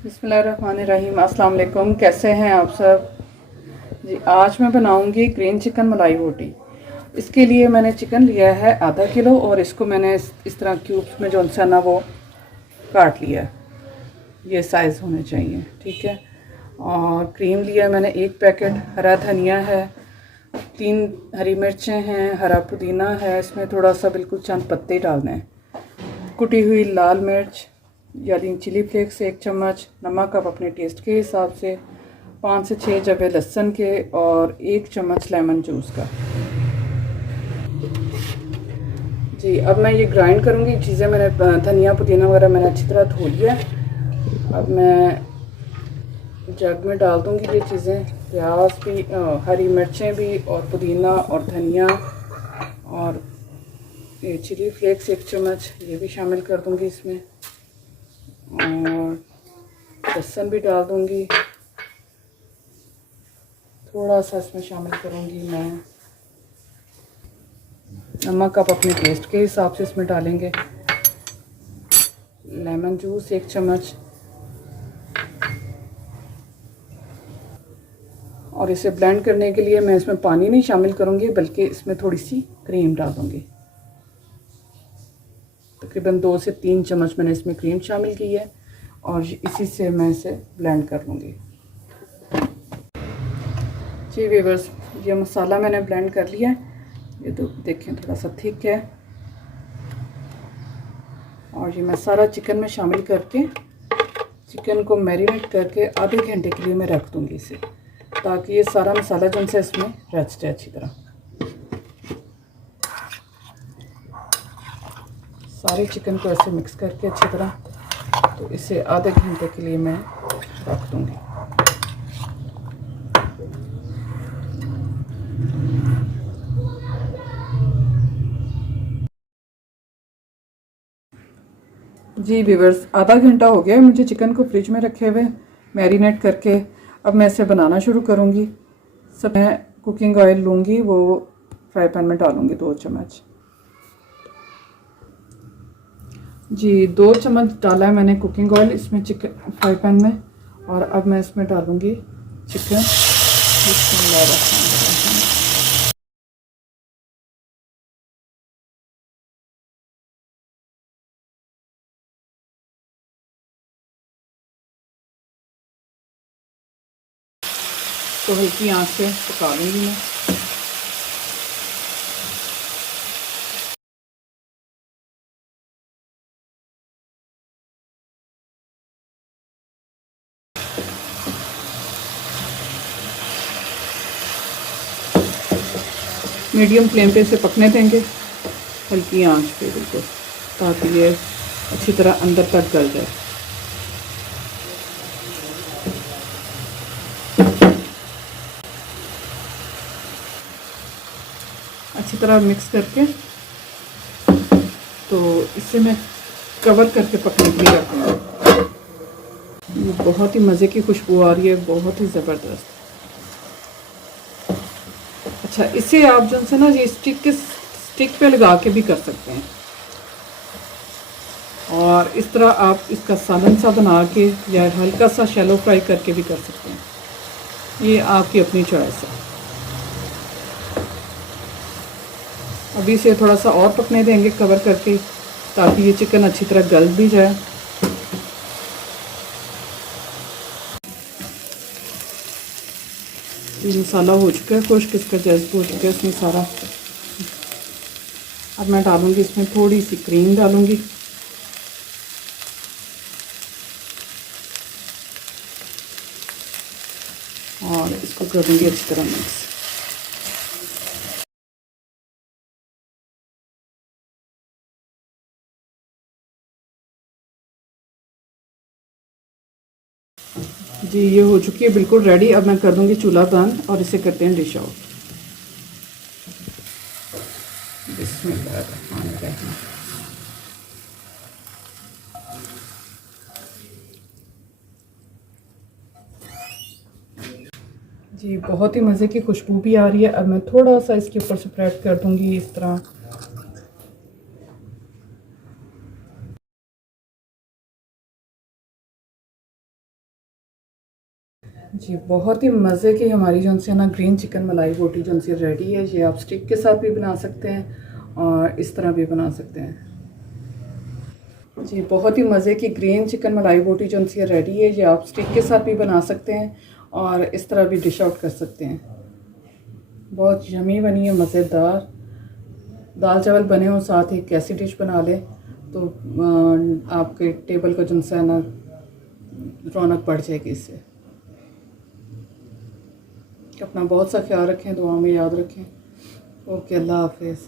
बिस्मिल्लाहिर्रहमानिर्रहीम। अस्सलाम वालेकुम। कैसे हैं आप सब जी। आज मैं बनाऊंगी ग्रीन चिकन मलाई बोटी। इसके लिए मैंने चिकन लिया है आधा किलो और इसको मैंने इस तरह क्यूब्स में जो सा ना वो काट लिया। ये साइज़ होने चाहिए, ठीक है। और क्रीम लिया मैंने 1 पैकेट। हरा धनिया है, 3 हरी मिर्चें हैं, हरा पुदीना है, इसमें थोड़ा सा बिल्कुल चंद पत्ते डालने हैं। कुटी हुई लाल मिर्च यानी चिली फ्लेक्स 1 चम्मच, नमक आप अपने टेस्ट के हिसाब से, 5 से 6 जबे लहसुन के और 1 चम्मच लेमन जूस का। जी, अब मैं ये ग्राइंड करूँगी। चीज़ें मैंने धनिया पुदीना वगैरह मैंने अच्छी तरह धो लिया। अब मैं जग में डाल दूँगी ये चीज़ें, प्याज भी, हरी मिर्चें भी, और पुदीना और धनिया, और ये चिली फ्लेक्स 1 चम्मच ये भी शामिल कर दूँगी इसमें, और लहसुन भी डाल दूँगी। थोड़ा सा इसमें शामिल करूँगी मैं नमक, आप अपने टेस्ट के हिसाब से इसमें डालेंगे। लेमन जूस 1 चम्मच, और इसे ब्लेंड करने के लिए मैं इसमें पानी नहीं शामिल करूँगी, बल्कि इसमें थोड़ी सी क्रीम डाल दूँगी। तकरीबन 2 से 3 चम्मच मैंने इसमें क्रीम शामिल की है, और इसी से मैं इसे ब्लेंड कर लूँगी। जी व्यूअर्स, ये मसाला मैंने ब्लेंड कर लिया है। ये तो देखें थोड़ा सा थिक है, और ये मैं सारा चिकन में शामिल करके चिकन को मैरिनेट करके आधे घंटे के लिए मैं रख दूँगी इसे, ताकि ये सारा मसाला जो है इसमें रच जाए अच्छी तरह। सारे चिकन को ऐसे मिक्स करके अच्छी तरह, तो इसे आधे घंटे के लिए मैं रख दूँगी। जी व्यूअर्स, आधा घंटा हो गया है मुझे चिकन को फ्रिज में रखे हुए मैरिनेट करके। अब मैं इसे बनाना शुरू करूँगी। सब मैं कुकिंग ऑयल लूँगी, वो फ्राई पैन में डालूँगी 2 चम्मच। जी 2 चम्मच डाला है मैंने कुकिंग ऑयल इसमें चिकन फ्राई पैन में, और अब मैं इसमें डालूँगी चिकन। तो हल्की आंच पे पका लूँगी मैं। मीडियम फ्लेम पे इसे पकने देंगे, हल्की आंच पे बिल्कुल, ताकि ये अच्छी तरह अंदर तक गल जाए। अच्छी तरह मिक्स करके, तो इसे मैं कवर करके पकने के लिए रखूँगी। ये बहुत ही मज़े की खुशबू आ रही है, बहुत ही ज़बरदस्त। अच्छा, इसे आप जो है ना ये स्टिक पे लगा के भी कर सकते हैं, और इस तरह आप इसका सालन सा बना के या हल्का सा शैलो फ्राई करके भी कर सकते हैं। ये आपकी अपनी चॉइस है। अभी इसे थोड़ा सा और पकने देंगे कवर करके, ताकि ये चिकन अच्छी तरह गल भी जाए। ये मसाला हो चुका है खुश्क, इसका जज्ब हो चुका है इसमें सारा। अब मैं डालूँगी इसमें थोड़ी सी क्रीम डालूँगी, और इसको करूँगी अच्छी तरह मिक्स। जी ये हो चुकी है बिल्कुल रेडी। अब मैं कर दूँगी चूल्हा बंद, और इसे करते हैं डिश आउट। बिस्मिल्लाहिर्रहमानिर्रहीम। जी बहुत ही मज़े की खुशबू भी आ रही है। अब मैं थोड़ा सा इसके ऊपर स्प्रेड कर दूँगी इस तरह। जी बहुत ही मज़े की हमारी जो है ना ग्रीन चिकन मलाई बोटी जो है रेडी है। ये आप स्टिक के साथ भी बना सकते हैं और इस तरह भी बना सकते हैं। जी बहुत ही मज़े की ग्रीन चिकन मलाई बोटी जो है रेडी है। ये आप स्टिक के साथ भी बना सकते हैं और इस तरह भी डिश आउट कर सकते हैं। बहुत यमी बनी है, मज़ेदार। दाल चावल बने हो साथ एक ऐसी डिश बना लें तो आपके टेबल का जो है ना रौनक बढ़ जाएगी इससे। अपना बहुत सा ख्याल रखें, दुआ में याद रखें। ओके, अल्लाह हाफिज़।